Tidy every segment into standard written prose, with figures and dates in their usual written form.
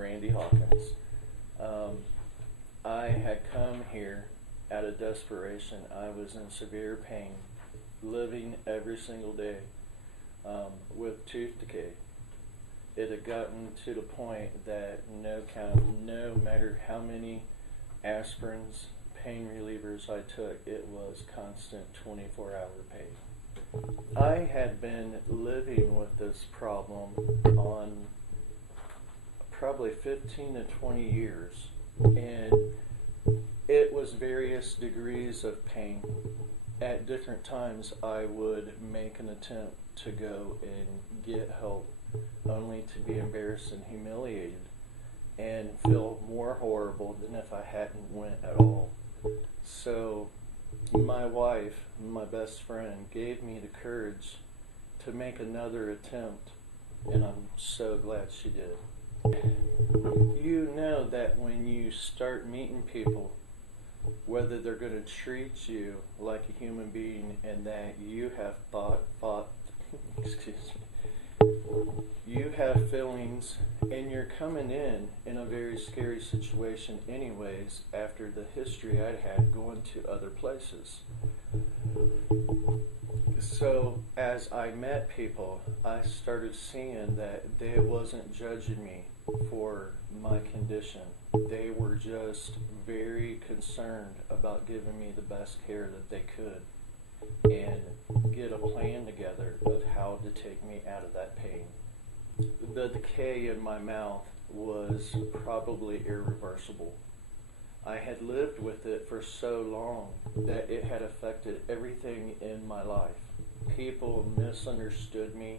Randy Hawkins. I had come here out of desperation. I was in severe pain, living every single day with tooth decay. It had gotten to the point that no matter how many aspirins, pain relievers I took, it was constant 24-hour pain. I had been living with this problem on probably 15 to 20 years, and it was various degrees of pain. At different times, I would make an attempt to go and get help, only to be embarrassed and humiliated and feel more horrible than if I hadn't went at all. So my wife, my best friend, gave me the courage to make another attempt, and I'm so glad she did. You know that when you start meeting people, whether they're going to treat you like a human being and that you have excuse me, you have feelings, and you're coming in a very scary situation anyways after the history I'd had going to other places. So as I met people, I started seeing that they wasn't judging me for my condition. They were just very concerned about giving me the best care that they could and get a plan together of how to take me out of that pain. The decay in my mouth was probably irreversible. I had lived with it for so long that it had affected everything in my life. People misunderstood me,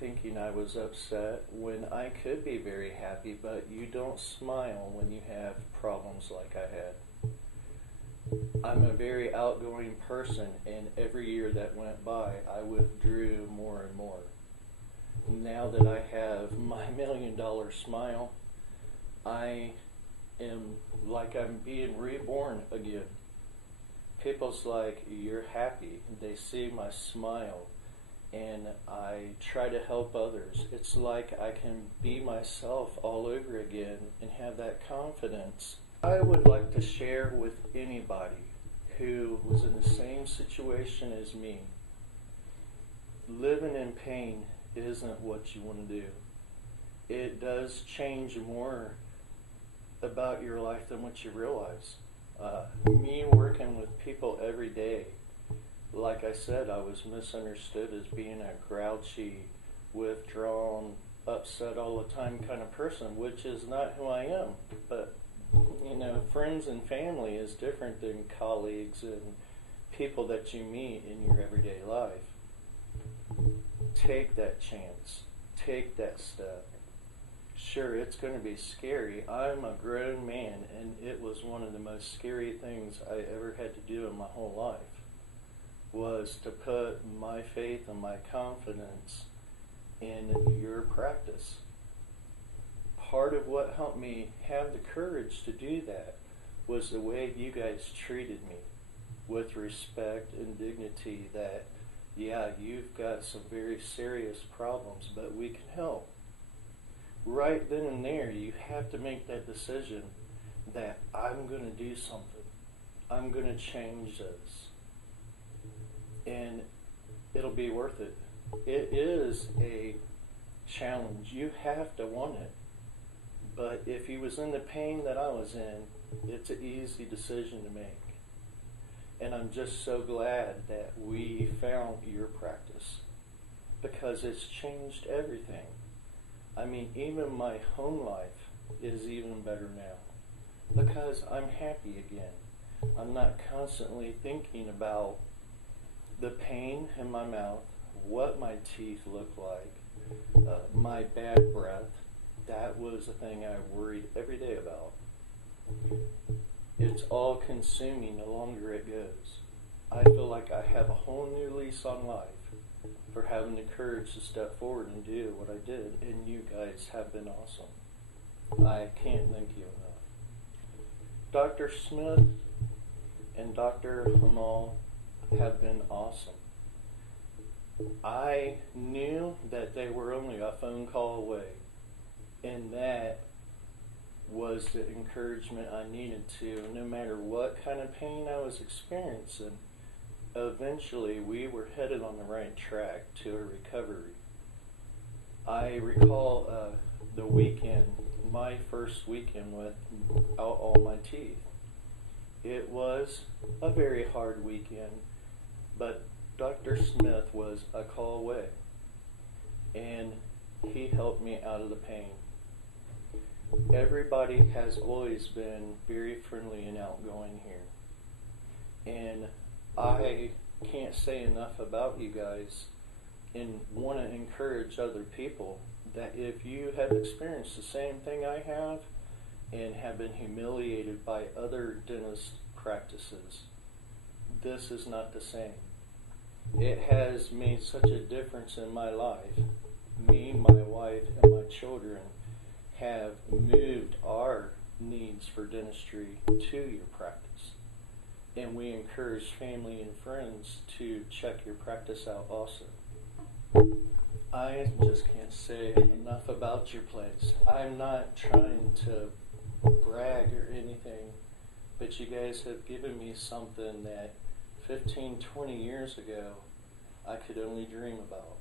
thinking I was upset when I could be very happy, but you don't smile when you have problems like I had. I'm a very outgoing person, and every year that went by, I withdrew more and more. Now that I have my $1 million smile, I am like I'm being reborn again. People's like, you're happy. They see my smile, and I try to help others. It's like I can be myself all over again and have that confidence. I would like to share with anybody who was in the same situation as me. Living in pain isn't what you want to do. It does change more about your life than what you realize. Me working with people every day, like I said, I was misunderstood as being a grouchy, withdrawn, upset all the time kind of person, which is not who I am. But, you know, friends and family is different than colleagues and people that you meet in your everyday life. Take that chance. Take that step. Sure, it's going to be scary. I'm a grown man, and it was one of the most scary things I ever had to do in my whole life, was to put my faith and my confidence in your practice. Part of what helped me have the courage to do that was the way you guys treated me, with respect and dignity, that, yeah, you've got some very serious problems, but we can help. Right then and there, you have to make that decision that I'm going to do something. I'm going to change this. And it'll be worth it. It is a challenge. You have to want it. But if you was in the pain that I was in, it's an easy decision to make. And I'm just so glad that we found your practice, because it's changed everything. I mean, even my home life is even better now, because I'm happy again. I'm not constantly thinking about the pain in my mouth, what my teeth look like, my bad breath. That was the thing I worried every day about. It's all consuming the longer it goes. I feel like I have a whole new lease on life for having the courage to step forward and do what I did, and you guys have been awesome. I can't thank you enough. Dr. Smith and Dr. Hamal have been awesome. I knew that they were only a phone call away, and that was the encouragement I needed to, no matter what kind of pain I was experiencing. Eventually, we were headed on the right track to a recovery. I recall the weekend, my first weekend without all my teeth. It was a very hard weekend, but Dr. Smith was a call away, and he helped me out of the pain. Everybody has always been very friendly and outgoing here, and I can't say enough about you guys and want to encourage other people that if you have experienced the same thing I have and have been humiliated by other dentist practices, this is not the same. It has made such a difference in my life. Me, my wife, and my children have moved our needs for dentistry to your practice. And we encourage family and friends to check your practice out also. I just can't say enough about your place. I'm not trying to brag or anything, but you guys have given me something that 15, 20 years ago I could only dream about.